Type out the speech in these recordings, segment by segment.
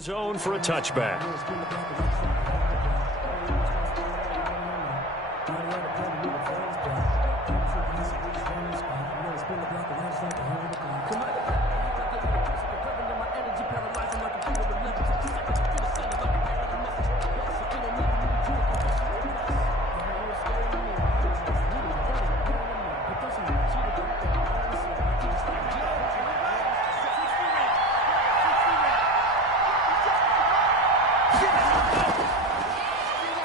Zone for a touchback.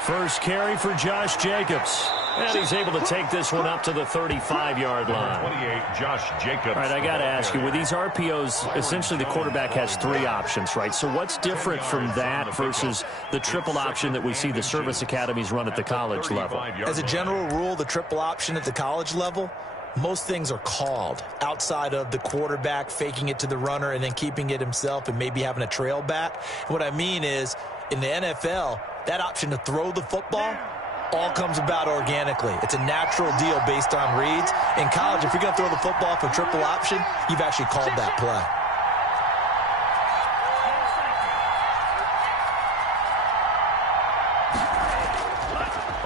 First carry for Josh Jacobs. And he's able to take this one up to the 35-yard line. 28, Josh Jacobs. All right, I got to ask you, with these RPOs, essentially the quarterback has three options, right? So what's different from that versus the triple option that we see the service academies run at the college level? As a general rule, the triple option at the college level, most things are called outside of the quarterback faking it to the runner and then keeping it himself and maybe having a trail back. What I mean is, in the NFL, that option to throw the football all comes about organically. It's a natural deal based on reads. In college, if you're going to throw the football for triple option, you've actually called that play.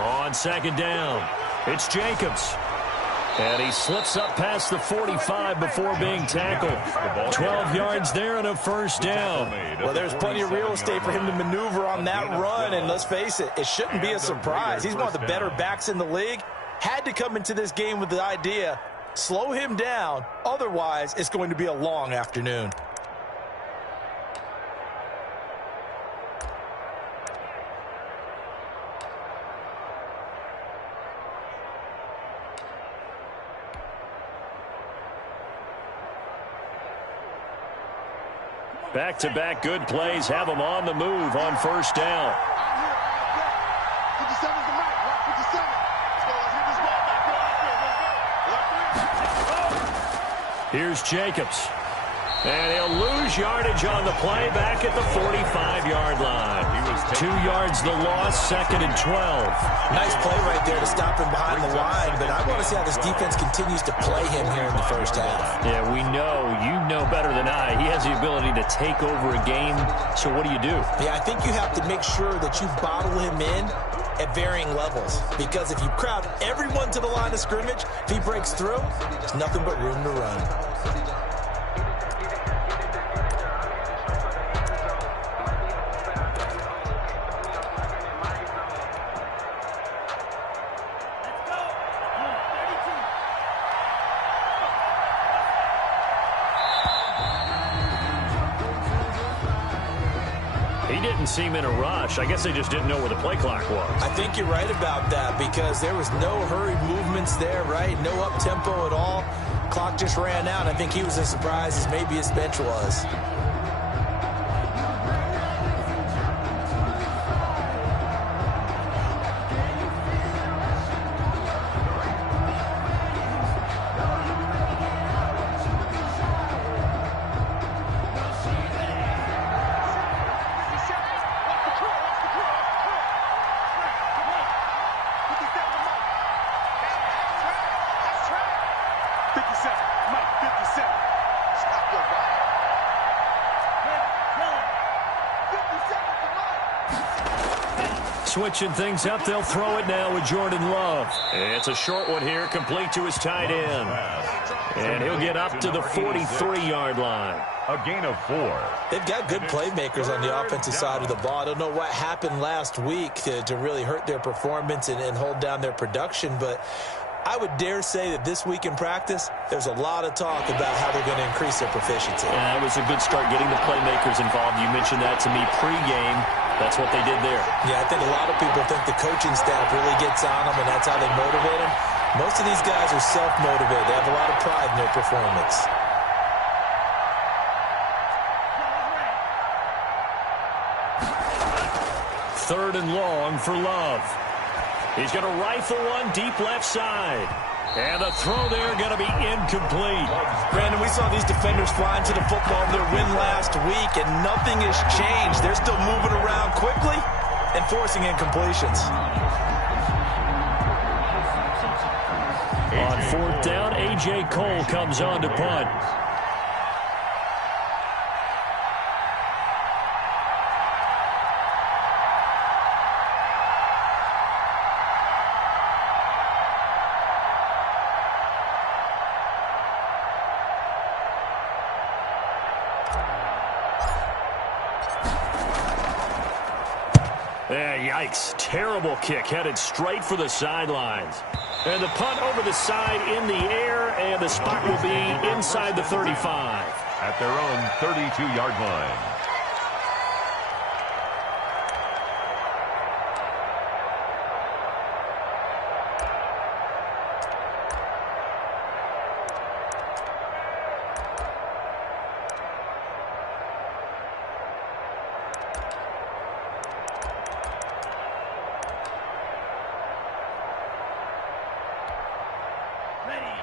On second down, it's Jacobs. And he slips up past the 45 before being tackled. 12 yards there and a first down. Well, there's plenty of real estate for him to maneuver on that run. And let's face it, it shouldn't be a surprise. He's one of the better backs in the league. Had to come into this game with the idea, slow him down. Otherwise, it's going to be a long afternoon. Back-to-back good plays have him on the move on first down. Here's Jacobs. And he'll lose yardage on the play back at the 45-yard line. 2 yards the loss, second and 12. Nice play right there to stop him behind the line, but I want to see how this defense continues to play him here in the first half. Yeah, we know. You know better than I. He has the ability to take over a game, so what do you do? Yeah, I think you have to make sure that you bottle him in at varying levels, because if you crowd everyone to the line of scrimmage, if he breaks through, there's nothing but room to run. Seem in a rush. I guess they just didn't know where the play clock was. I think you're right about that, because there was no hurried movements there, right? No up-tempo at all. Clock just ran out. I think he was as surprised as maybe his bench was. Switching things up, they'll throw it now with Jordan Love. It's a short one here, complete to his tight end. And he'll get up to the 43-yard line. A gain of 4. They've got good playmakers on the offensive side of the ball. I don't know what happened last week to really hurt their performance and hold down their production, but I would dare say that this week in practice, there's a lot of talk about how they're going to increase their proficiency. Yeah, it was a good start getting the playmakers involved. You mentioned that to me pregame. That's what they did there. Yeah, I think a lot of people think the coaching staff really gets on them, and that's how they motivate them. Most of these guys are self-motivated. They have a lot of pride in their performance. Third and long for Love. He's going to rifle one deep left side. And the throw there going to be incomplete. Brandon, we saw these defenders flying to the football in their win last week, and nothing has changed. They're still moving around quickly and forcing incompletions. On fourth down, A.J. Cole comes on to punt. Yikes. Terrible kick headed straight for the sidelines. And the punt over the side in the air, and the spot will be inside the 35. At their own 32-yard line.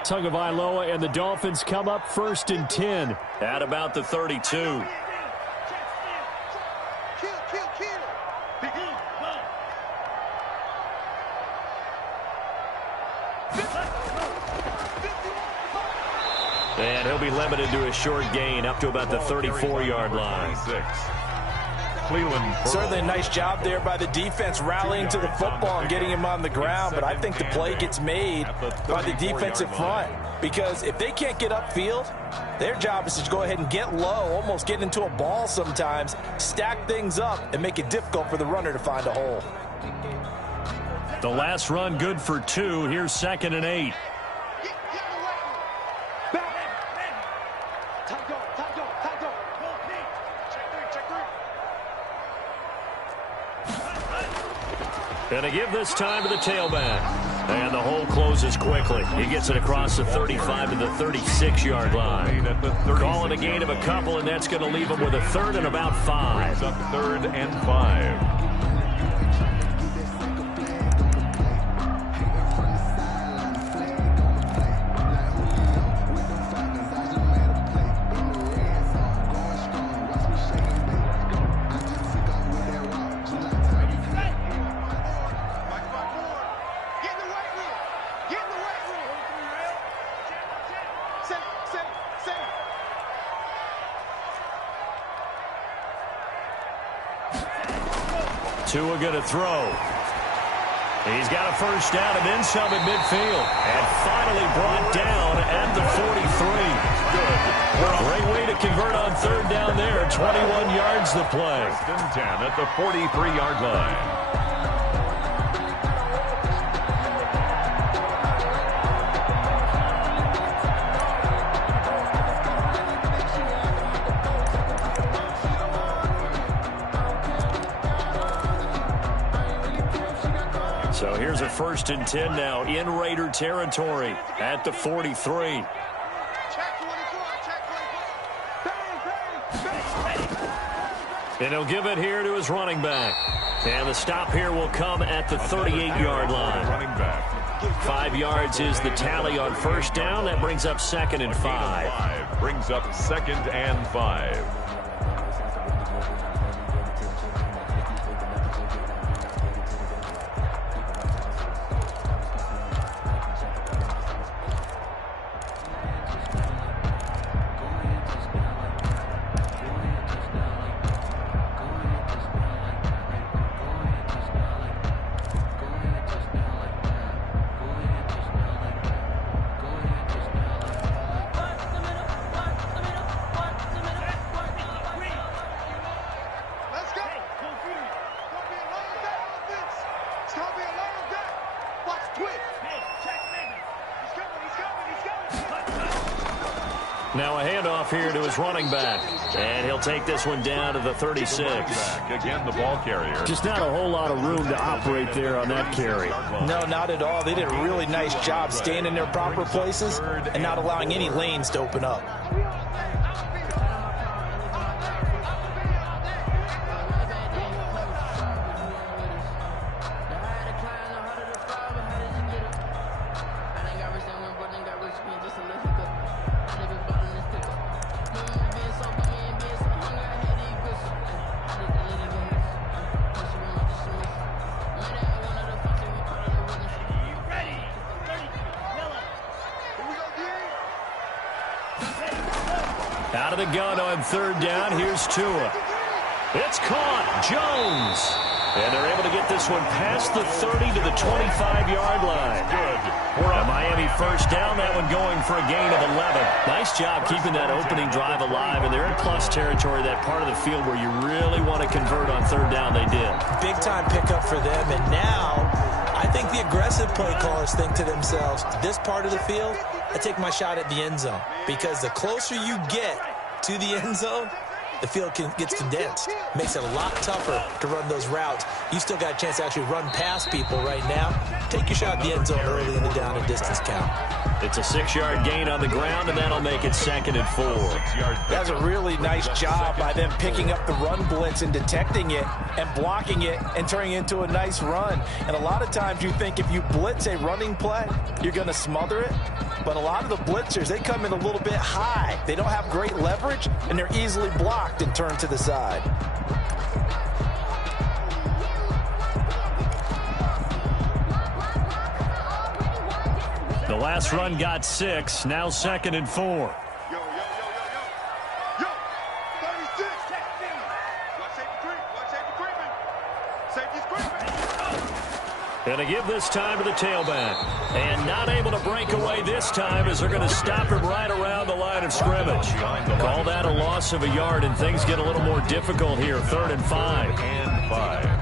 Tagovailoa and the Dolphins come up 1st and 10 at about the 32. And he'll be limited to a short gain up to about the 34-yard line. Certainly a nice job there by the defense rallying to the football and getting him on the ground, but I think the play gets made by the defensive front, because if they can't get upfield, their job is to go ahead and get low, almost get into a ball sometimes, stack things up, and make it difficult for the runner to find a hole. The last run good for 2. Here's 2nd and 8. And to give this time to the tailback. And the hole closes quickly. He gets it across the 35 to the 36-yard line. Call it a gain of a couple, and that's going to leave him with a 3rd and about 5. Up 3rd and 5. Tua going to throw. He's got a 1st down and then some at midfield. And finally brought down at the 43. Good. Great way to convert on 3rd down there. 21 yards the play. 10 at the 43-yard line. So here's a 1st and 10 now in Raider territory at the 43. And he'll give it here to his running back. And the stop here will come at the 38-yard line. Running back. 5 yards is the tally on 1st down. That brings up 2nd and 5. Brings up 2nd and 5. Now a handoff here to his running back. And he'll take this one down to the 36. Again, the ball carrier. Just not a whole lot of room to operate there on that carry. No, not at all. They did a really nice job staying in their proper places and not allowing any lanes to open up. Out of the gun on 3rd down. Here's Tua. It's caught. Jones. And they're able to get this one past the 30 to the 25-yard line. Good. A Miami first down, that one going for a gain of 11. Nice job keeping that opening drive alive, and they're in plus territory, that part of the field where you really want to convert on third down. They did. Big-time pickup for them, and now I think the aggressive play callers think to themselves, this part of the field, I take my shot at the end zone, because the closer you get to the end zone, the field gets condensed. Makes it a lot tougher to run those routes. You still got a chance to actually run past people right now. Take your shot at the end zone early in the down and distance count. It's a 6-yard gain on the ground, and that'll make it 2nd and 4. That's a really nice job by them picking up the run blitz and detecting it and blocking it and turning it into a nice run. And a lot of times you think if you blitz a running play, you're going to smother it. But a lot of the blitzers, they come in a little bit high. They don't have great leverage, and they're easily blocked and turned to the side. The last run got 6, now 2nd and 4. And to give this time to the tailback. And not able to break away this time as they're going to stop him right around the line of scrimmage. Call that a loss of a yard, and things get a little more difficult here. 3rd and 5. And 5.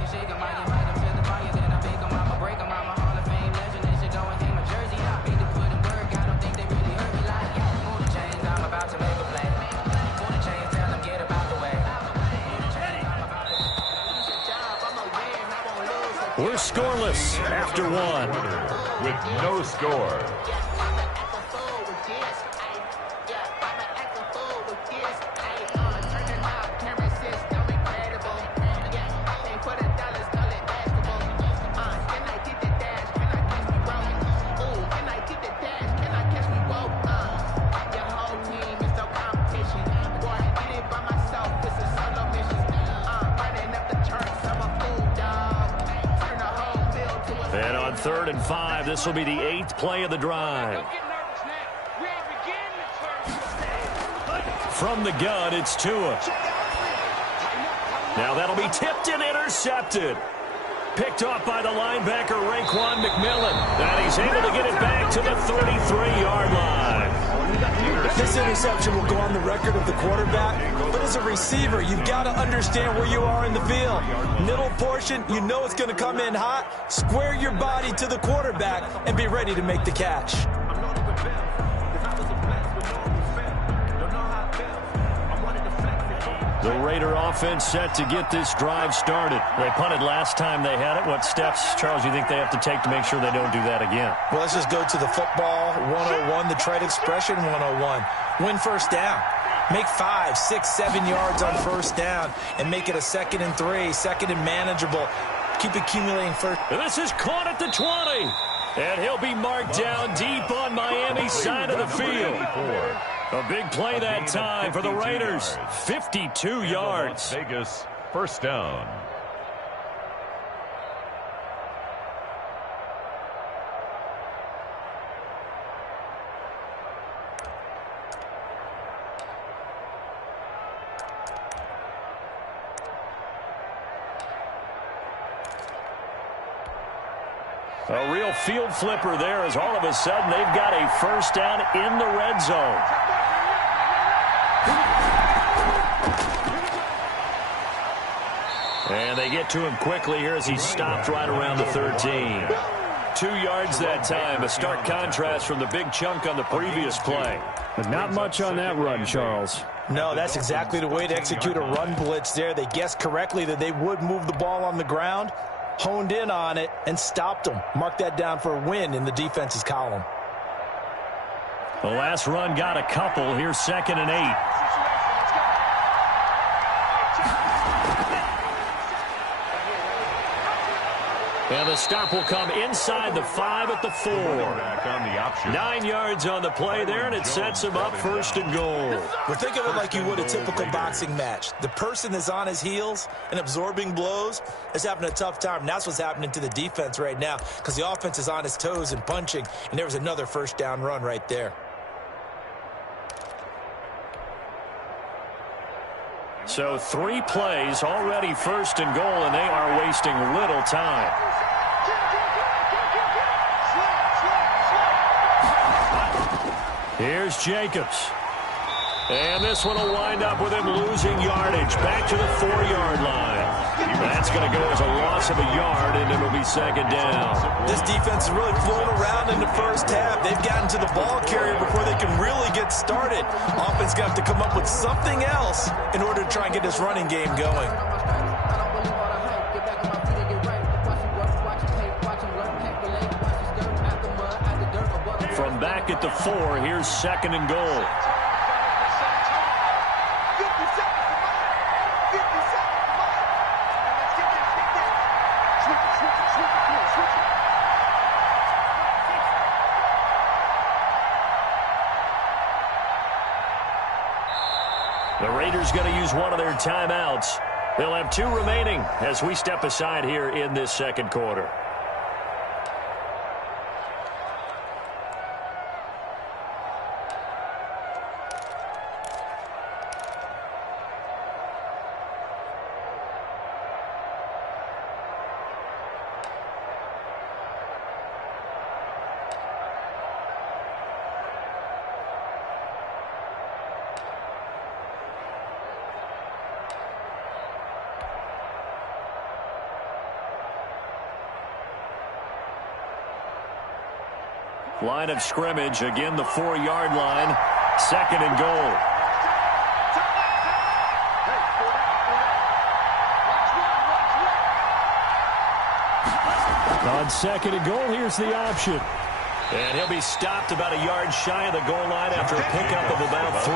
We're scoreless after 1. With no score. And on 3rd and 5, this will be the 8th play of the drive. From the gun, it's Tua. Now that'll be tipped and intercepted. Picked off by the linebacker, Raekwon McMillan. And he's able to get it back to the 33-yard line. This interception will go on the record of the quarterback, but as a receiver, you've got to understand where you are in the field. Middle portion, you know it's going to come in hot. Square your body to the quarterback and be ready to make the catch. The Raider offense set to get this drive started. They punted last time they had it. What steps, Charles, you think they have to take to make sure they don't do that again? Well, let's just go to the football 101, the trade expression 101. Win first down. Make 5, 6, 7 yards on first down and make it a 2nd and 3, 2nd and manageable. Keep accumulating first. And this is caught at the 20. And he'll be marked down deep on Miami's side of the field. A big play that time for the Raiders. 52 yards. Vegas, first down. A real field flipper there as all of a sudden they've got a first down in the red zone. And they get to him quickly here as he stopped right around the 13. 2 yards that time. A stark contrast from the big chunk on the previous play. But not much on that run, Charles. No, that's exactly the way to execute a run blitz there. They guessed correctly that they would move the ball on the ground, honed in on it, and stopped them. Mark that down for a win in the defense's column. The last run got a couple. Here's 2nd and 8. And the stop will come inside the 5 at the 4. 9 yards on the play there, and it sets him up 1st and goal. Well, think of it like you would a typical boxing match. The person that's on his heels and absorbing blows is having a tough time. And that's what's happening to the defense right now because the offense is on his toes and punching, and there was another first down run right there. So 3 plays, already 1st and goal, and they are wasting little time. Here's Jacobs. And this one will wind up with him losing yardage. Back to the 4-yard line. That's going to go as a loss of a yard, and it'll be second down. This defense is really flown around in the first half. They've gotten to the ball carrier before they can really get started. Offense going to have to come up with something else in order to try and get this running game going. From back at the 4, here's second and goal. The Raiders going to use one of their timeouts. They'll have 2 remaining as we step aside here in this second quarter. Line of scrimmage, again the 4-yard line, second and goal. On second and goal, here's the option. And he'll be stopped about a yard shy of the goal line after a pickup of about 3.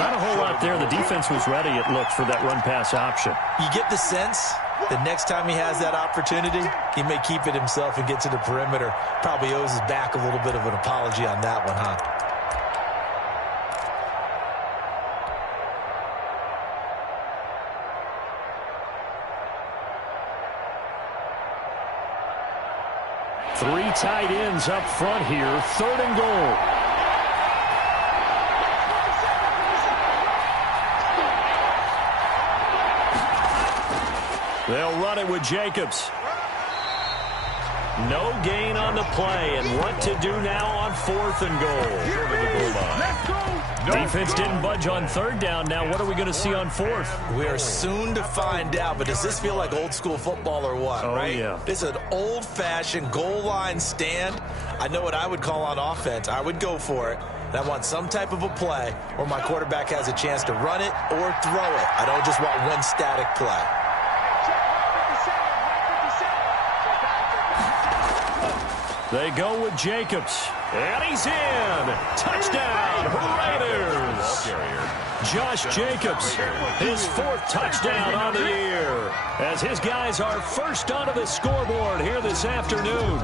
Not a whole lot there. The defense was ready, it looked, for that run-pass option. You get the sense the next time he has that opportunity, he may keep it himself and get to the perimeter. Probably owes his back a little bit of an apology on that one, huh? Three tight ends up front here, third and goal. They'll run it with Jacobs. No gain on the play, and what to do now on 4th and goal. Defense didn't budge on 3rd down. Now what are we going to see on 4th? We are soon to find out, but does this feel like old school football or what, right? Yeah. This is an old-fashioned goal line stand. I know what I would call on offense. I would go for it. And I want some type of a play where my quarterback has a chance to run it or throw it. I don't just want one static play. They go with Jacobs. And he's in. Touchdown, Raiders. Josh Jacobs, his 4th touchdown on the year, as his guys are first onto the scoreboard here this afternoon.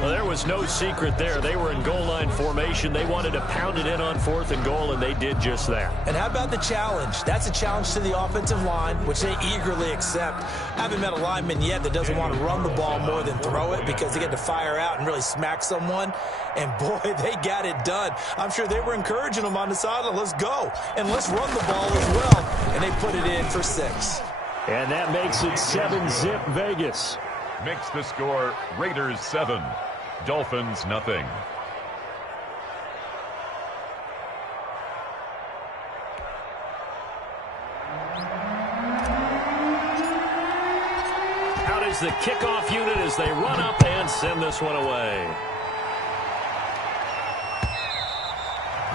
Well, there was no secret there. They were in goal line formation. They wanted to pound it in on 4th and goal, and they did just that. And how about the challenge? That's a challenge to the offensive line, which they eagerly accept. I haven't met a lineman yet that doesn't want to run the ball more than throw it because they get to fire out and really smack someone. And, boy, they got it done. I'm sure they were encouraging them on the sideline. Let's go, and let's run the ball as well. And they put it in for 6. And that makes it 7-zip Vegas. Makes the score Raiders 7, Dolphins nothing. Out is the kickoff unit as they run up and send this one away.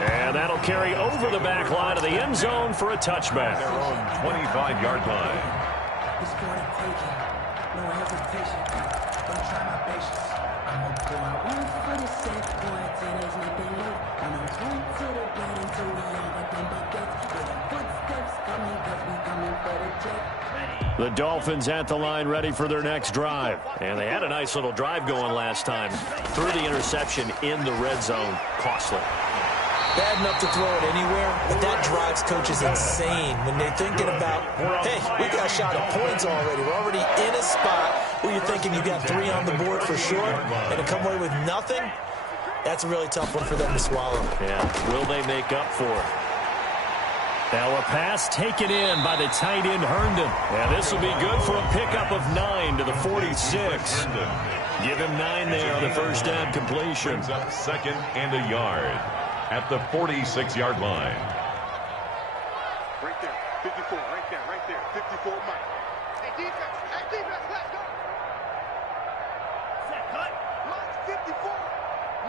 And that'll carry over the back line of the end zone for a touchback. Their own 25-yard line. The Dolphins at the line ready for their next drive. And they had a nice little drive going last time. Threw the interception in the red zone. Costly. Bad enough to throw it anywhere, but that drives coaches insane when they're thinking about, hey, we got a shot at points already. We're already in a spot where you're thinking you got 3 on the board for sure, and to come away with nothing, that's a really tough one for them to swallow. Yeah, will they make up for it? Now a pass taken in by the tight end Herndon. And this will be good for a pickup of 9 to the 46. Give him 9 there on the first down completion. Brings up 2nd and a yard at the 46-yard line. Right there, 54, right there, 54, Mike. Hey, defense, let's go. Set, cut. Mike's 54,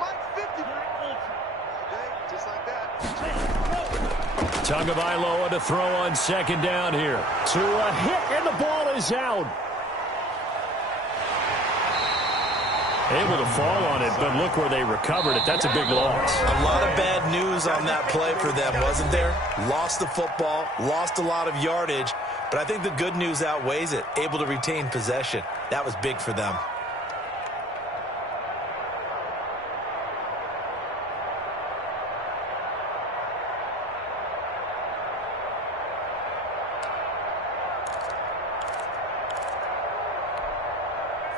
Mike's 50. Okay, just like that. Tagovailoa to throw on 2nd down here. To a hit, and the ball is out. Able to fall on it, but look where they recovered it. That's a big loss. A lot of bad news on that play for them, wasn't there? Lost the football, lost a lot of yardage, but I think the good news outweighs it. Able to retain possession. That was big for them.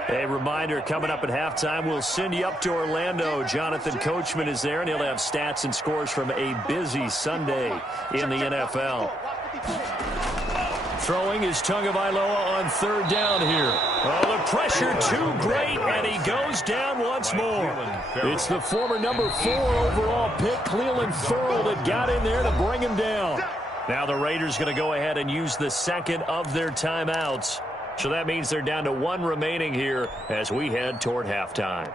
A reminder, coming up at halftime, we'll send you up to Orlando. Jonathan Coachman is there, and he'll have stats and scores from a busy Sunday in the NFL. Throwing is Tagovailoa on 3rd down here. Oh, the pressure too great, and he goes down once more. It's the former number 4 overall pick, Cleveland Ferrell, that got in there to bring him down. Now the Raiders going to go ahead and use the 2nd of their timeouts. So that means they're down to 1 remaining here as we head toward halftime.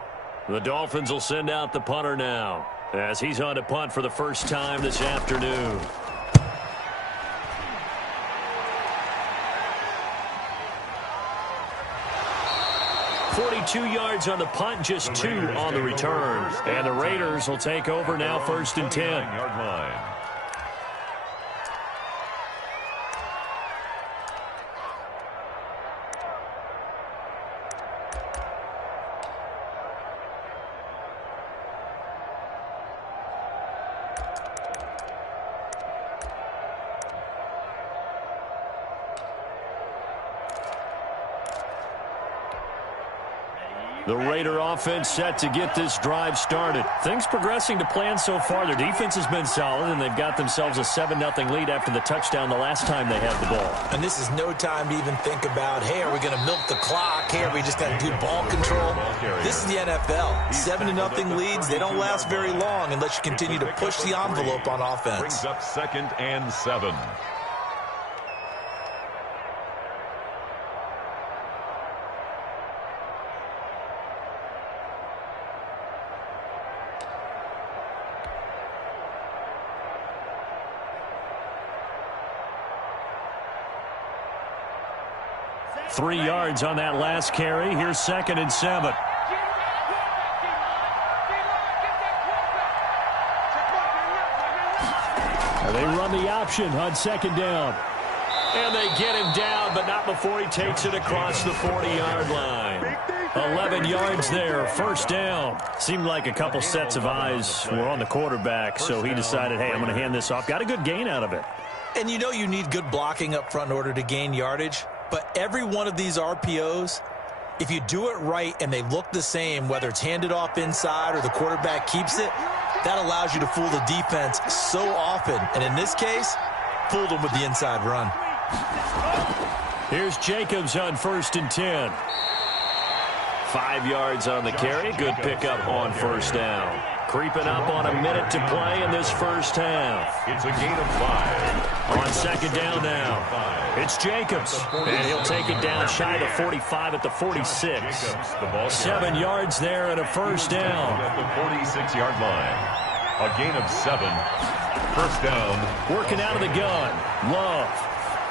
The Dolphins will send out the punter now as he's on to punt for the first time this afternoon. .42 yards on the punt, just 2 on the return. And the Raiders will take over now, 1st and 10. Yard line. The Raider offense set to get this drive started. Things progressing to plan so far. Their defense has been solid, and they've got themselves a 7-0 lead after the touchdown the last time they had the ball. And this is no time to even think about, hey, are we going to milk the clock? Hey, are we just going to do ball control? This is the NFL. 7-0 leads, they don't last very long unless you continue to push the envelope on offense. Brings up 2nd and 7. Three yards on that last carry. Here's 2nd and 7. They run the option on 2nd down. And they get him down, but not before he takes it across the 40-yard line. 11 yards there, 1st down. Seemed like a couple sets of eyes were on the quarterback, so he decided, hey, I'm going to hand this off. Got a good gain out of it. And you know you need good blocking up front in order to gain yardage. But every one of these RPOs, if you do it right and they look the same, whether it's handed off inside or the quarterback keeps it, that allows you to fool the defense so often. And in this case, fooled them with the inside run. Here's Jacobs on 1st and 10. 5 yards on the carry. Good pickup on 1st down. Creeping up on a minute to play in this first half. It's a gain of 5. On 2nd down now. It's Jacobs. And he'll take it down shy of the 45 at the 46. 7 yards there and a 1st down. At the 46-yard line. A gain of 7. 1st down. Working out of the gun. Love.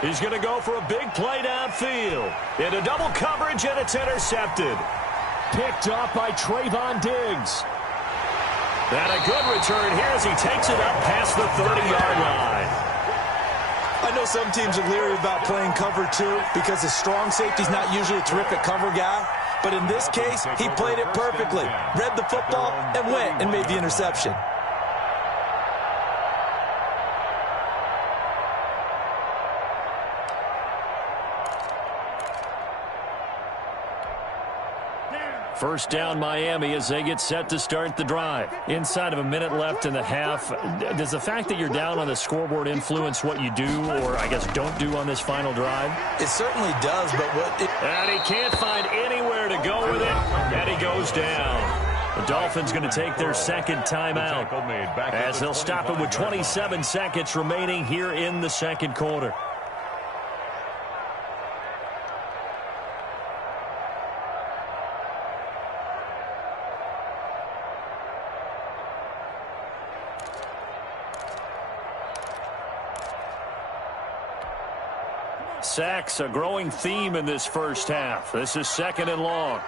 He's going to go for a big play downfield. Into double coverage, and it's intercepted. Picked up by Trayvon Diggs. And a good return here as he takes it up past the 30-yard line. I know some teams are leery about playing cover 2 because a strong safety's not usually a terrific cover guy. But in this case, he played it perfectly. Read the football and went and made the interception. First down Miami as they get set to start the drive. Inside of a minute left in the half. Does the fact that you're down on the scoreboard influence what you do, or I guess don't do on this final drive? It certainly does, but And he can't find anywhere to go with it, and he goes down. The Dolphins going to take their second timeout as they'll stop it with 27 seconds remaining here in the second quarter. Sacks, a growing theme in this first half. This is second and long.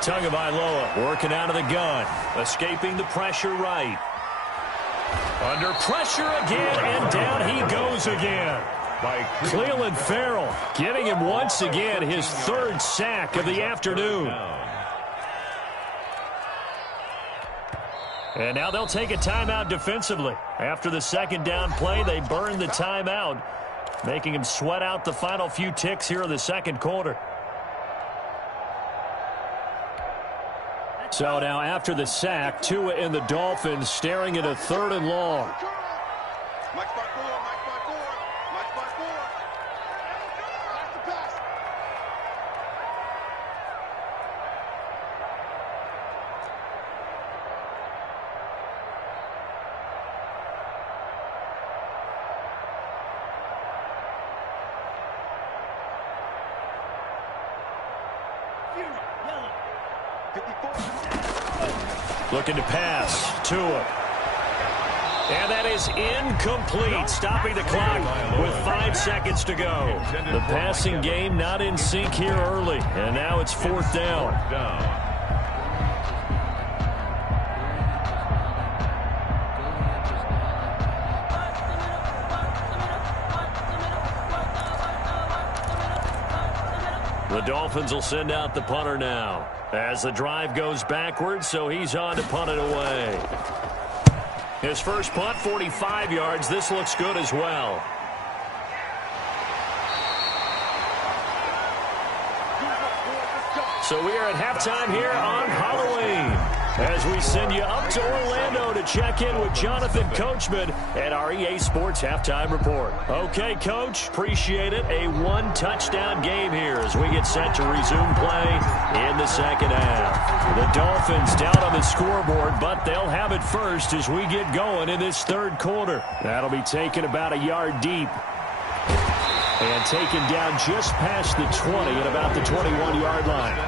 Tagovailoa working out of the gun. Escaping the pressure right. Under pressure again, and down he goes again. Cleveland Farrell getting him once again his third sack of the afternoon. And now they'll take a timeout defensively. After the second down play, they burn the timeout, making him sweat out the final few ticks here in the second quarter. So now after the sack, Tua and the Dolphins staring at a third and long. Looking to pass. Tua. And that is incomplete, stopping the clock with 5 seconds to go. The passing game not in sync here early, and now it's fourth down. The Dolphins will send out the punter now as the drive goes backwards, so he's on to punt it away. His first punt, 45 yards. This looks good as well. So we are at halftime here on Halloween as we send you up to Orlando to check in with Jonathan Coachman at our EA Sports Halftime Report. Okay, Coach, appreciate it. A one-touchdown game here as we get set to resume play in the second half. The Dolphins down on the scoreboard, but they'll have it first as we get going in this third quarter. That'll be taken about a yard deep. And taken down just past the 20 at about the 21-yard line.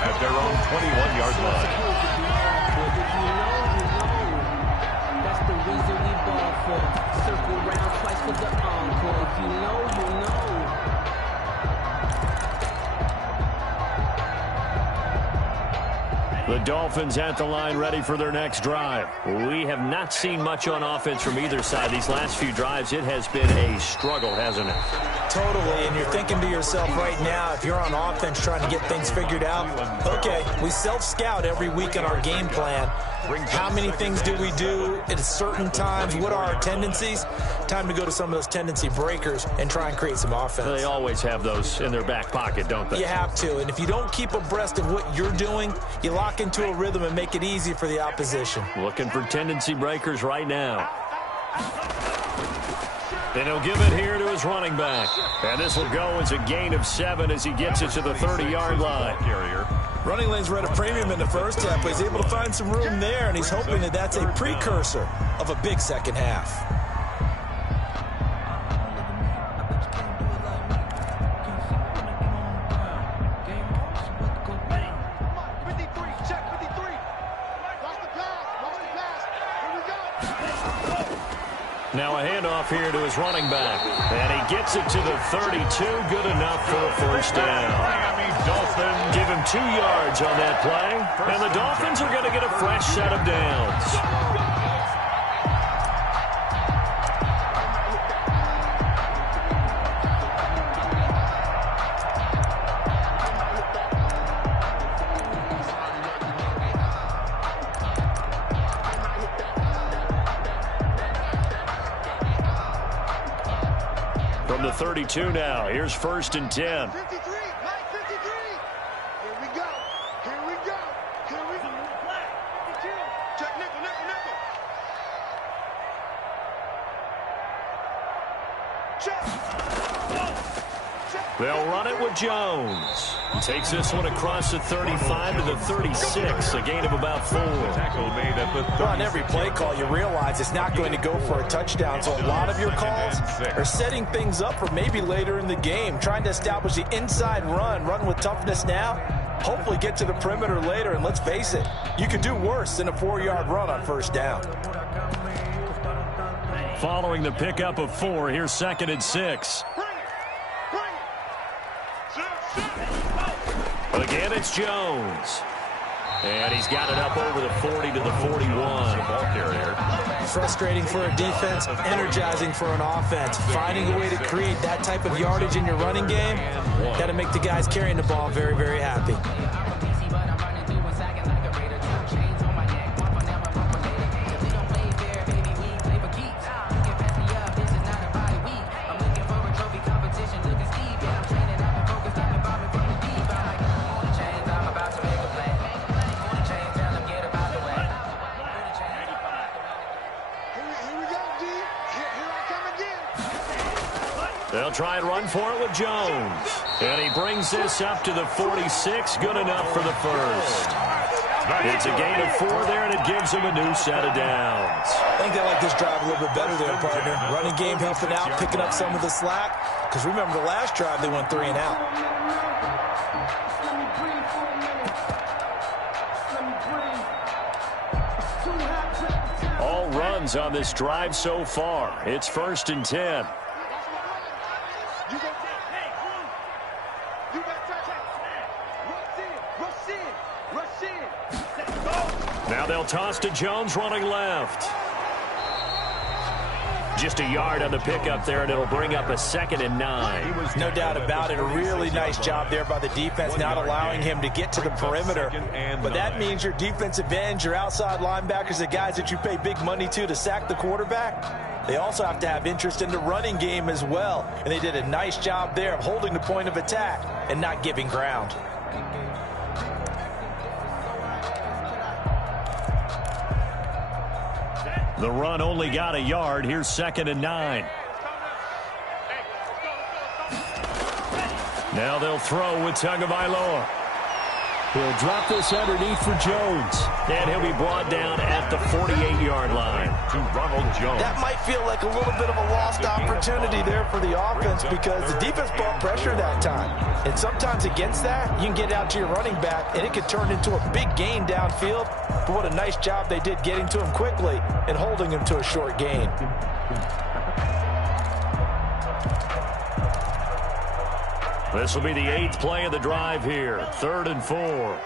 At their own 21-yard line. That's the reason we ball for. Circle round twice for the encore. If you know, you know. The Dolphins at the line ready for their next drive. We have not seen much on offense from either side. These last few drives, it has been a struggle, hasn't it? Totally, and you're thinking to yourself right now, if you're on offense trying to get things figured out, okay, we self-scout every week in our game plan. How many things do we do at certain times? What are our tendencies? Time to go to some of those tendency breakers and try and create some offense. They always have those in their back pocket, don't they? You have to, and if you don't keep abreast of what you're doing, you lock into a rhythm and make it easy for the opposition. Looking for tendency breakers right now. And he'll give it here to his running back. And this will go as a gain of 7 as he gets it to the 30-yard line. Running lanes were at a premium in the first half, but he's able to find some room there, and he's hoping that that's a precursor of a big second half. Now a handoff here to his running back. And he gets it to the 32. Good enough for a first down. Give him 2 yards on that play. And the Dolphins are going to get a fresh set of downs. From the 32 now, here's 1st and 10. 53, Mike 53. Here we go. Here we go. Here we go. Check nickel, nickel, nickel. They'll run it with Jones. Takes this one across the 35 to the 36, a gain of about 4. Tackle made at the 36. On every play call, you realize it's not going to go for a touchdown, so a lot of your calls are setting things up for maybe later in the game, trying to establish the inside run with toughness now, hopefully get to the perimeter later, and let's face it, you could do worse than a 4-yard run on 1st down. Following the pickup of 4, here's 2nd and 6. Again, it's Jones. And he's got it up over the 40 to the 41. Ball carrier. Frustrating for a defense, energizing for an offense. Finding a way to create that type of yardage in your running game, got to make the guys carrying the ball very, very happy. They'll try and run for it with Jones. And he brings this up to the 46. Good enough for the 1st. It's a gain of 4 there, and it gives him a new set of downs. I think they like this drive a little bit better there, partner. Running game helping out, picking up some of the slack. Because remember, the last drive, they went 3 and out. All runs on this drive so far. It's 1st and 10. Now they'll toss to Jones running left. Just a yard on the pickup there, and it'll bring up a 2nd and 9. No doubt about it. A really nice job there by the defense, not allowing him to get to the perimeter. But that means your defensive ends, your outside linebackers, the guys that you pay big money to sack the quarterback, they also have to have interest in the running game as well. And they did a nice job there of holding the point of attack and not giving ground. The run only got a yard. Here's 2nd and 9. Now they'll throw with Tagovailoa. He'll drop this underneath for Jones. And he'll be brought down at the 48-yard line. To Ronald Jones. That might feel like a little bit of a lost opportunity there for the offense because the defense brought pressure that time. And sometimes against that, you can get out to your running back, and it could turn into a big gain downfield. But what a nice job they did getting to him quickly and holding him to a short gain. This will be the 8th play of the drive here. 3rd and 4.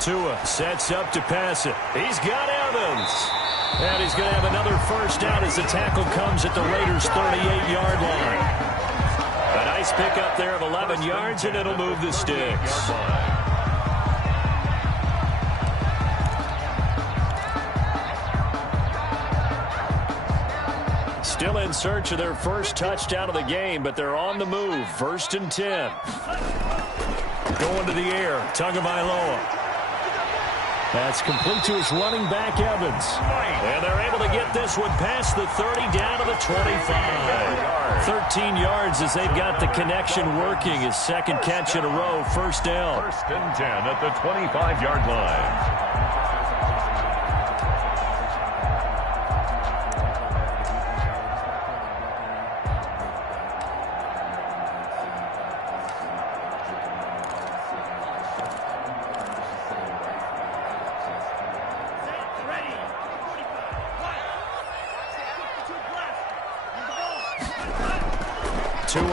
Tua sets up to pass it. He's got Evans. And he's going to have another 1st down as the tackle comes at the Raiders' 38-yard line. A nice pickup there of 11 yards, and it'll move the sticks. Still in search of their 1st touchdown of the game, but they're on the move. 1st and 10. Going to the air. Tagovailoa. That's complete to his running back, Evans. And they're able to get this one past the 30 down to the 25. 13 yards as they've got the connection working. His 2nd catch in a row. 1st down. 1st and 10 at the 25-yard line.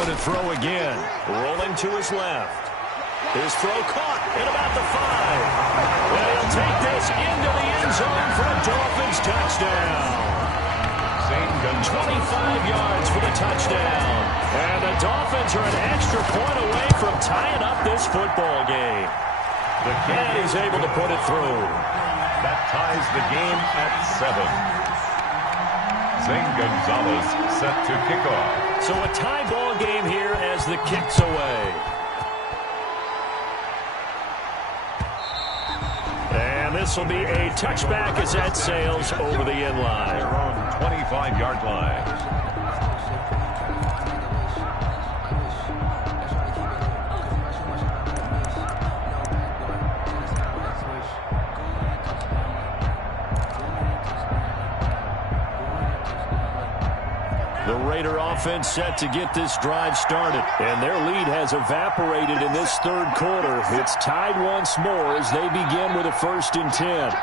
To throw again. Rolling to his left. His throw caught at about the 5. And he'll take this into the end zone for a Dolphins touchdown. 25 yards for the touchdown. And the Dolphins are an extra point away from tying up this football game. And he's able to put it through. That ties the game at 7. Zane Gonzalez set to kick off. So a tie ball game here as the kick's away. And this will be a touchback as that sails over the end line. Their own 25-yard line. The Raider offense set to get this drive started. And their lead has evaporated in this third quarter. It's tied once more as they begin with a 1st and 10.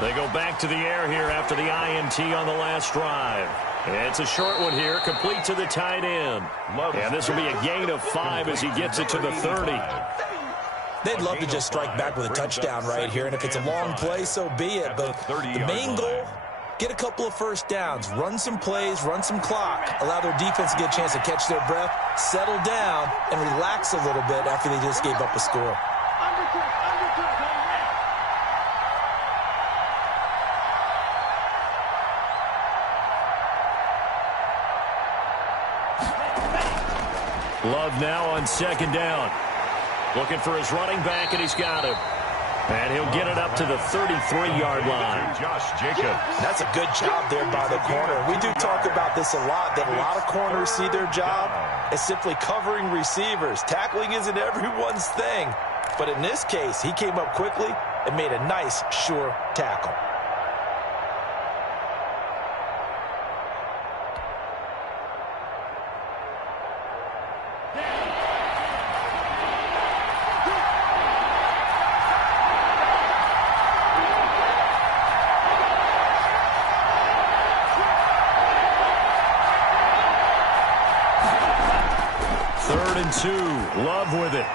They go back to the air here after the INT on the last drive. It's a short one here, complete to the tight end. And this will be a gain of 5 as he gets it to the 30. They'd love to just strike back with a touchdown right here, and if it's a long play, so be it. But the main goal, get a couple of first downs, run some plays, run some clock, allow their defense to get a chance to catch their breath, settle down, and relax a little bit after they just gave up a score. Love now on 2nd down. Looking for his running back, and he's got him. And he'll get it up to the 33-yard line. Josh Jacobs. That's a good job there by the corner. We do talk about this a lot, that a lot of corners see their job as simply covering receivers. Tackling isn't everyone's thing. But in this case, he came up quickly and made a nice, sure tackle. Love with it.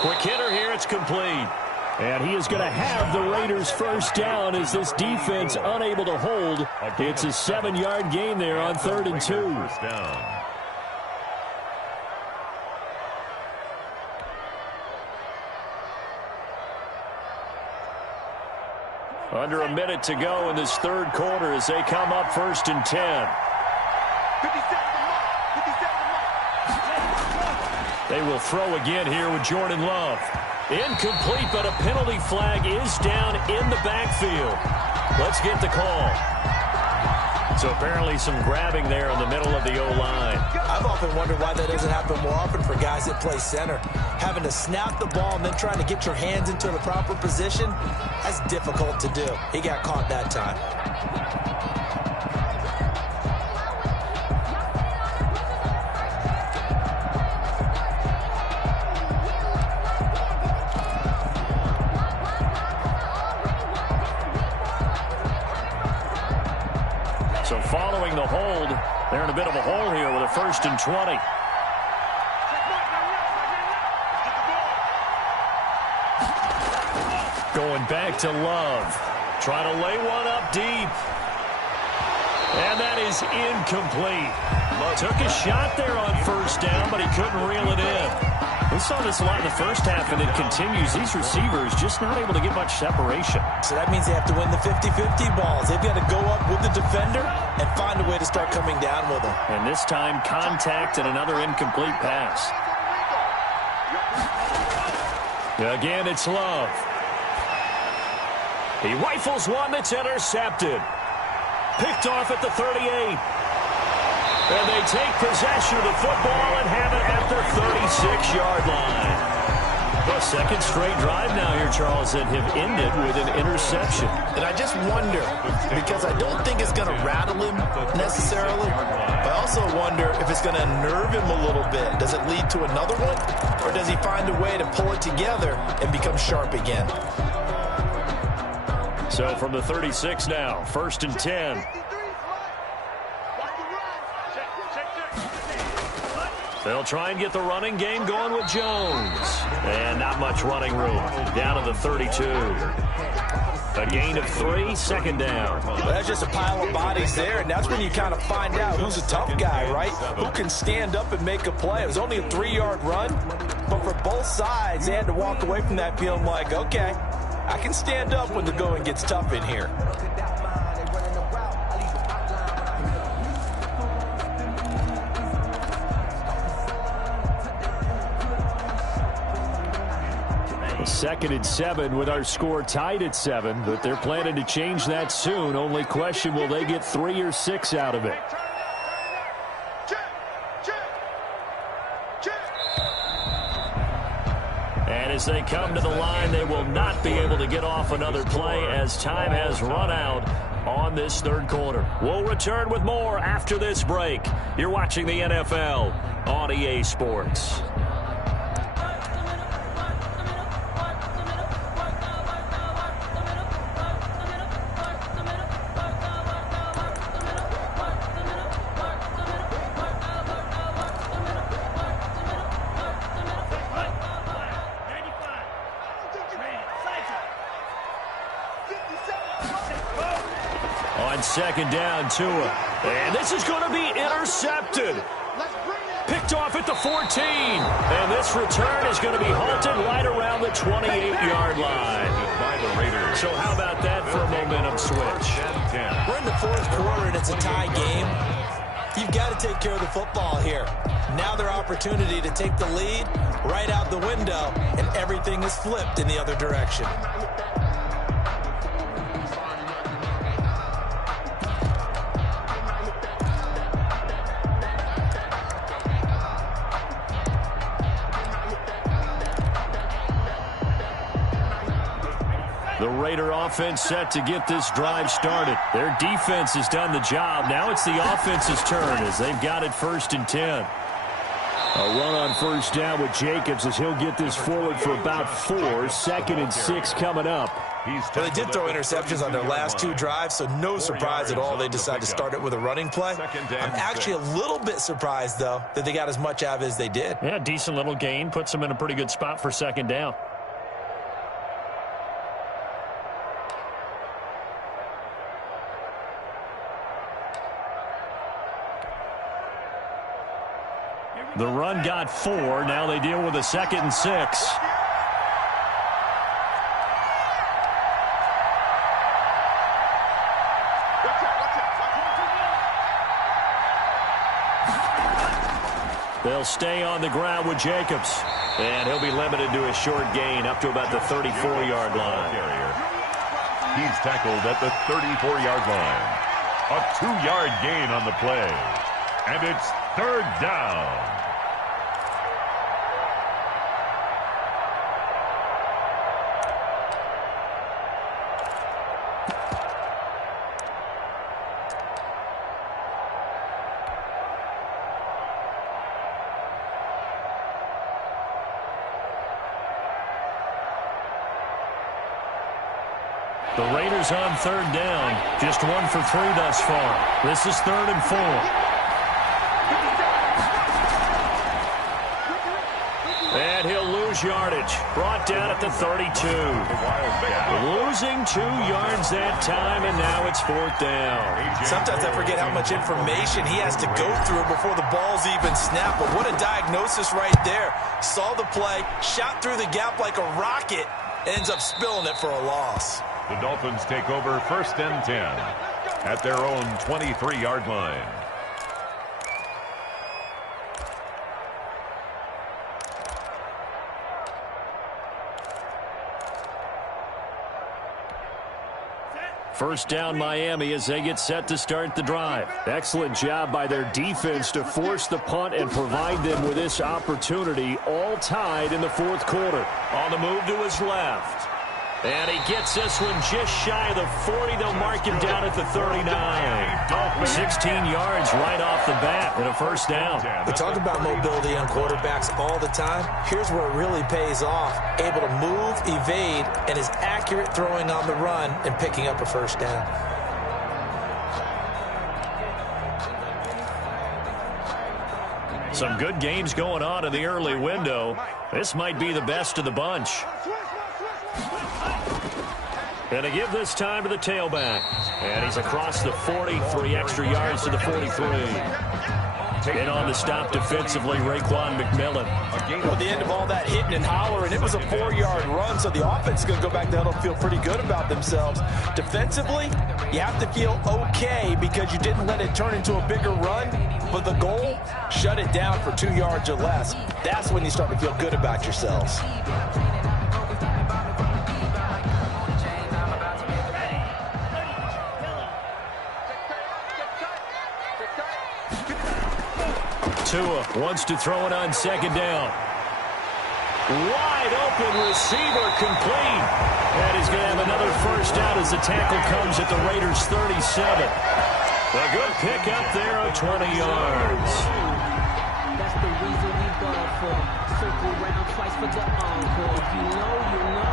Quick hitter here. It's complete. And he is going to have the Raiders' 1st down as this defense unable to hold. It's a 7-yard gain there on 3rd and 2. First down. Under a minute to go in this third quarter as they come up 1st and 10. They will throw again here with Jordan Love. Incomplete, but a penalty flag is down in the backfield. Let's get the call. So apparently some grabbing there in the middle of the O-line. I've often wondered why that doesn't happen more often for guys that play center. Having to snap the ball and then trying to get your hands into the proper position, that's difficult to do. He got caught that time. So following the hold, they're in a bit of a hole here with a 1st and 20. Going back to Love. Trying to lay one up deep. And that is incomplete. Took a shot there on 1st down, but he couldn't reel it in. We saw this a lot in the first half, and it continues. These receivers just not able to get much separation. So that means they have to win the 50-50 balls. They've got to go up with the defender and find a way to start coming down with them. And this time, contact and another incomplete pass. Again, it's Love. He rifles one that's intercepted. Picked off at the 38. And they take possession of the football and have it at the 36-yard line. The 2nd straight drive now here, Charles, that have ended with an interception. And I just wonder, because I don't think it's going to rattle him necessarily, but I also wonder if it's going to unnerve him a little bit. Does it lead to another one, or does he find a way to pull it together and become sharp again? So from the 36 now, 1st and 10. They'll try and get the running game going with Jones. And not much running room. Down to the 32. A gain of 3, second down. Well, that's just a pile of bodies there, and that's when you kind of find out who's a tough guy, right? Who can stand up and make a play. It was only a 3-yard run, but for both sides, they had to walk away from that feeling like, okay, I can stand up when the going gets tough in here. Second and 7 with our score tied at 7, but they're planning to change that soon. Only question, will they get 3 or 6 out of it? And as they come to the line, they will not be able to get off another play as time has run out on this third quarter. We'll return with more after this break. You're watching the NFL on EA Sports. Second down, Tua. And this is going to be intercepted. Picked off at the 14. And this return is going to be halted right around the 28-yard line. So how about that for a momentum switch? We're in the fourth quarter, and it's a tie game. You've got to take care of the football here. Now their opportunity to take the lead right out the window, and everything is flipped in the other direction. The Raider offense set to get this drive started. Their defense has done the job. Now it's the offense's turn as they've got it 1st and 10. A run on first down with Jacobs as he'll get this forward for about 4. 2nd and 6 coming up. Well, they did throw interceptions on their last 2 drives, so no surprise at all they decided to start it with a running play. I'm actually a little bit surprised, though, that they got as much out of it as they did. Yeah, decent little gain. Puts them in a pretty good spot for 2nd down. The run got 4. Now they deal with a 2nd and 6. They'll stay on the ground with Jacobs. And he'll be limited to a short gain up to about the 34-yard line. He's tackled at the 34-yard line. A 2-yard gain on the play. And it's 3rd down. The Raiders on 3rd down. Just 1 for 3 thus far. This is 3rd and 4. And he'll lose yardage. Brought down at the 32. Losing 2 yards that time, and now it's 4th down. Sometimes I forget how much information he has to go through before the ball's even snapped. But what a diagnosis right there. Saw the play, shot through the gap like a rocket, ends up spilling it for a loss. The Dolphins take over 1st and 10 at their own 23-yard line. First down Miami as they get set to start the drive. Excellent job by their defense to force the punt and provide them with this opportunity, all tied in the 4th quarter. On the move to his left. And he gets this one just shy of the 40. They'll mark him down at the 39. 16 yards right off the bat and a 1st down. We talk about mobility on quarterbacks all the time. Here's where it really pays off. Able to move, evade, and is accurate throwing on the run and picking up a 1st down. Some good games going on in the early window. This might be the best of the bunch. And to give this time to the tailback. And he's across the 40, 3 extra yards to the 43. And on the stop defensively, Raekwon McMillan. Well, the end of all that hitting and hollering, it was a 4-yard run, so the offense is going to go back to huddle and feel pretty good about themselves. Defensively, you have to feel okay because you didn't let it turn into a bigger run, but the goal, shut it down for 2 yards or less. That's when you start to feel good about yourselves. Tua wants to throw it on second down. Wide open receiver complete. And he's going to have another first down as the tackle comes at the Raiders' 37. A good pick up there of 20 yards. That's the reason we ball for. Circle round twice for the encore. If you know, you know.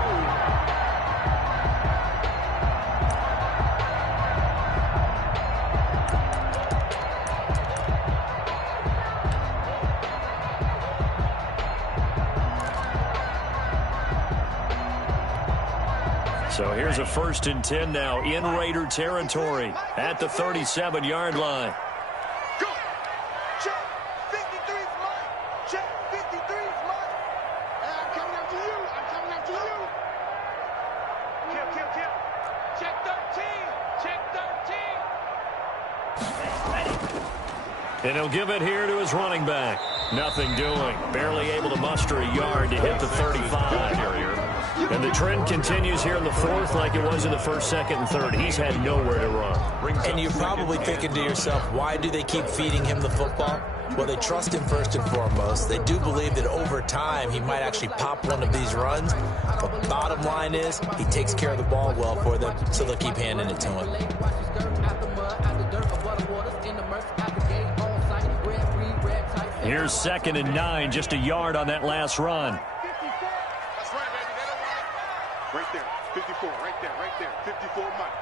So here's a 1st and 10 now in Raider territory at the 37-yard line. Go. Check. 53's mine. Check. 53's mine. I'm coming after you. I'm coming after you. Kill. Check 13. Check 13. And he'll give it here to his running back. Nothing doing. Barely able to muster a yard to hit the 35. And the trend continues here in the 4th like it was in the 1st, 2nd, and 3rd. He's had nowhere to run. And you're probably thinking to yourself, why do they keep feeding him the football? Well, they trust him first and foremost. They do believe that over time he might actually pop one of these runs. But bottom line is he takes care of the ball well for them, so they'll keep handing it to him. Here's 2nd and 9, just a yard on that last run. That's right, baby. They don't run it. Right there. 54. Right there. 54 Mike.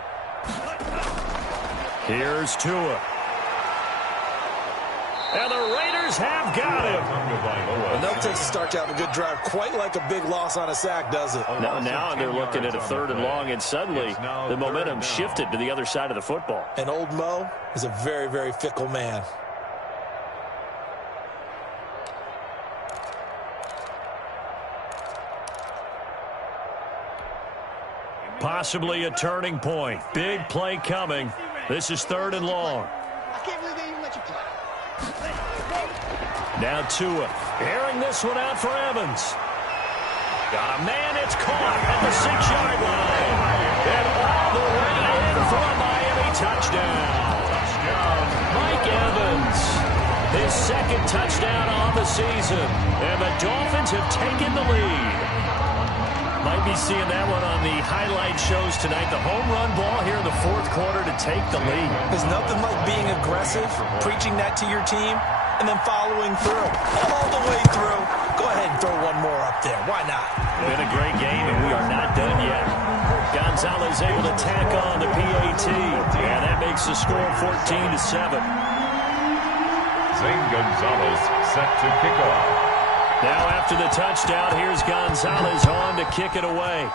Here's Tua. And the Raiders have got him. Well, no takes to start out a good drive, quite like a big loss on a sack, does it? Now they're looking at a 3rd and long, and suddenly the momentum shifted to the other side of the football. And old Mo is a very, very fickle man. Possibly a turning point. Big play coming. This is 3rd and long. I can't believe they even let you play. Now Tua airing this one out for Evans. Got a man, it's caught at the 6-yard line. And all the way in for a Miami touchdown. Mike Evans, his 2nd touchdown on the season. And the Dolphins have taken the lead. Might be seeing that one on the highlight shows tonight. The home run ball here in the 4th quarter to take the lead. There's nothing like being aggressive, preaching that to your team, and then following through. All the way through. Go ahead and throw one more up there. Why not? Been a great game, and we are not done yet. Gonzalez able to tack on the PAT. And that makes the score 14-7. Zane Gonzalez set to kick off. Now after the touchdown, here's Gonzalez on to kick it away.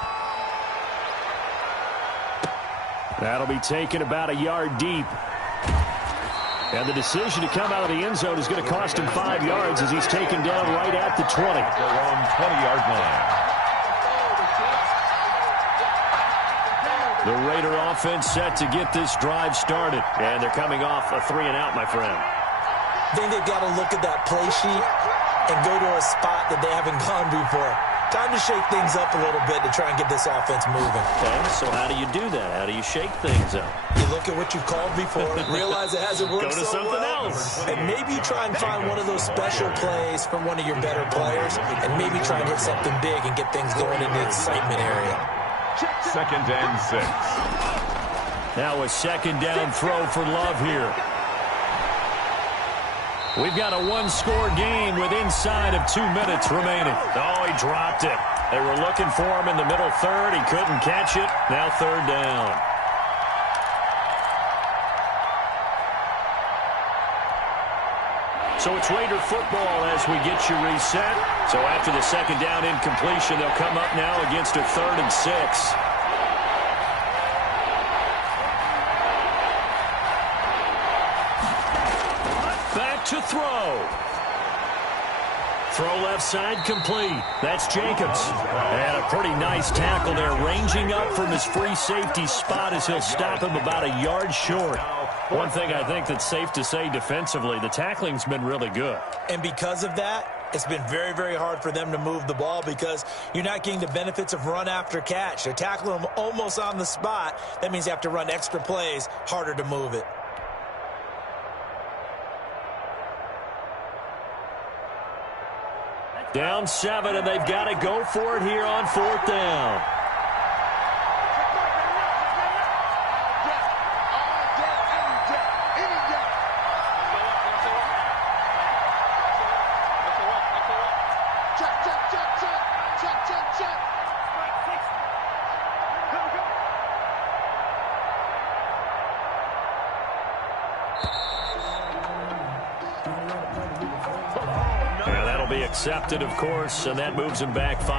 That'll be taken about a yard deep. And the decision to come out of the end zone is going to cost him 5 yards as he's taken down right at the 20. Their own 20-yard line. The Raider offense set to get this drive started. And they're coming off a 3-and-out, my friend. I think they've got to look at that play sheet and go to a spot that they haven't gone before. Time to shake things up a little bit to try and get this offense moving. Okay, so how do you do that? How do you shake things up? You look at what you've called before, realize it hasn't worked Go to so something well, else. and maybe you try and find one of those special plays from one of your better players, and maybe try and hit something big and get things going in the excitement area. 2nd and 6. Now a 2nd down throw for Love here. We've got a 1-score game with inside of 2 minutes remaining. Oh, he dropped it. They were looking for him in the middle 3rd. He couldn't catch it. Now 3rd down. So it's Raider football as we get you reset. So after the 2nd down incompletion, they'll come up now against a 3rd and 6. to throw. Throw left side complete. That's Jacobs. And a pretty nice tackle there, ranging up from his free safety spot as he'll stop him about a yard short. One thing I think that's safe to say defensively, the tackling's been really good. And because of that, it's been very, very hard for them to move the ball because you're not getting the benefits of run after catch. They're tackling them almost on the spot. That means you have to run extra plays, harder to move it. Down 7, and they've got to go for it here on 4th down. Be accepted, of course, and that moves him back 5.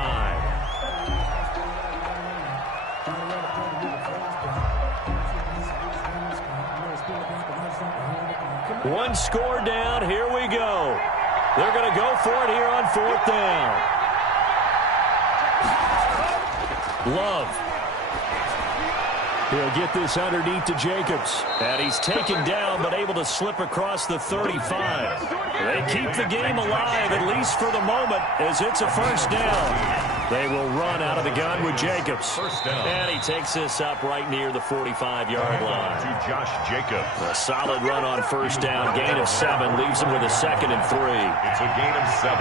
One score down. Here we go. They're going to go for it here on 4th down. Love. He'll get this underneath to Jacobs. And he's taken down, but able to slip across the 35. They keep the game alive, at least for the moment, as it's a 1st down. They will run out of the gun with Jacobs. 1st down. And he takes this up right near the 45-yard line. To Josh Jacobs. A solid run on 1st down. Gain of 7 leaves him with a 2nd and 3. It's a gain of 7.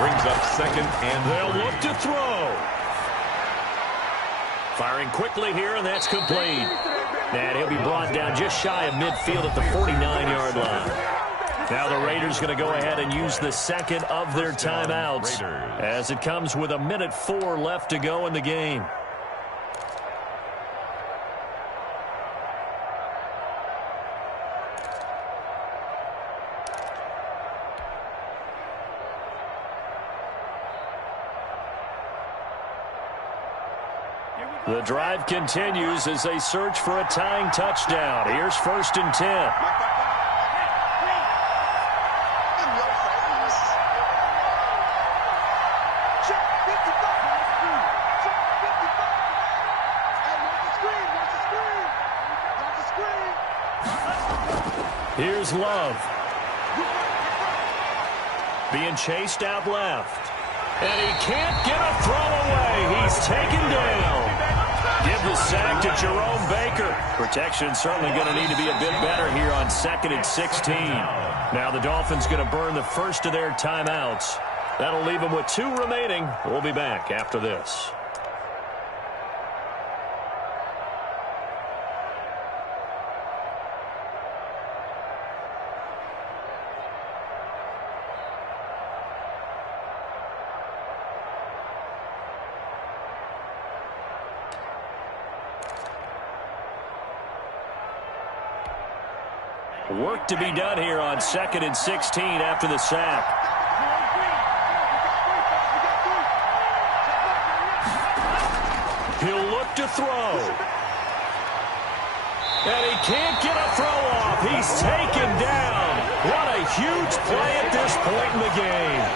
Brings up 2nd and 3. They'll look to throw. Firing quickly here, and that's complete. And he'll be brought down just shy of midfield at the 49-yard line. Now the Raiders going to go ahead and use the 2nd of their timeouts as it comes with 1:04 left to go in the game. The drive continues as they search for a tying touchdown. Here's 1st and 10. Here's Love. Being chased out left. And he can't get a throw away. He's taken down. Give the sack to Jerome Baker. Protection certainly going to need to be a bit better here on 2nd and 16. Now the Dolphins going to burn the first of their timeouts. That'll leave them with 2 remaining. We'll be back after this. Work to be done here on 2nd and 16 after the sack. He'll look to throw. And he can't get a throw off. He's taken down. What a huge play at this point in the game.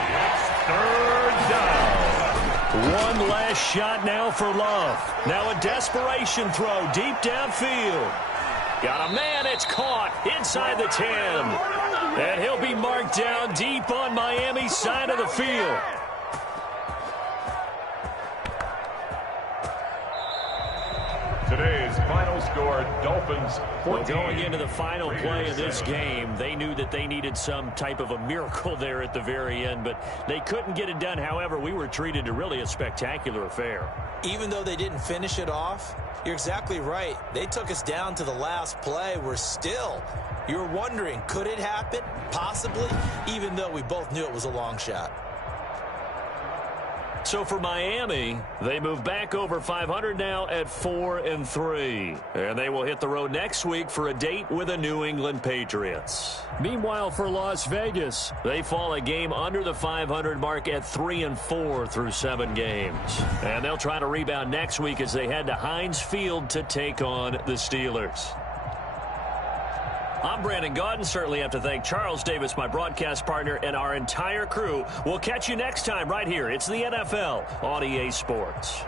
3rd down. One last shot now for Love. Now a desperation throw deep downfield. Got a man, it's caught inside the 10. And he'll be marked down deep on Miami's side of the field. Today's final score, Dolphins 14. Well, going into the final play of this game, they knew that they needed some type of a miracle there at the very end, but they couldn't get it done. However, we were treated to really a spectacular affair. Even though they didn't finish it off, you're exactly right. They took us down to the last play. You're wondering, could it happen? Possibly, even though we both knew it was a long shot. So for Miami, they move back over 500 now at 4-3. And they will hit the road next week for a date with the New England Patriots. Meanwhile, for Las Vegas, they fall a game under the 500 mark at 3-4 through 7 games. And they'll try to rebound next week as they head to Heinz Field to take on the Steelers. I'm Brandon Gaudin. Certainly have to thank Charles Davis, my broadcast partner, and our entire crew. We'll catch you next time right here. It's the NFL on EA Sports.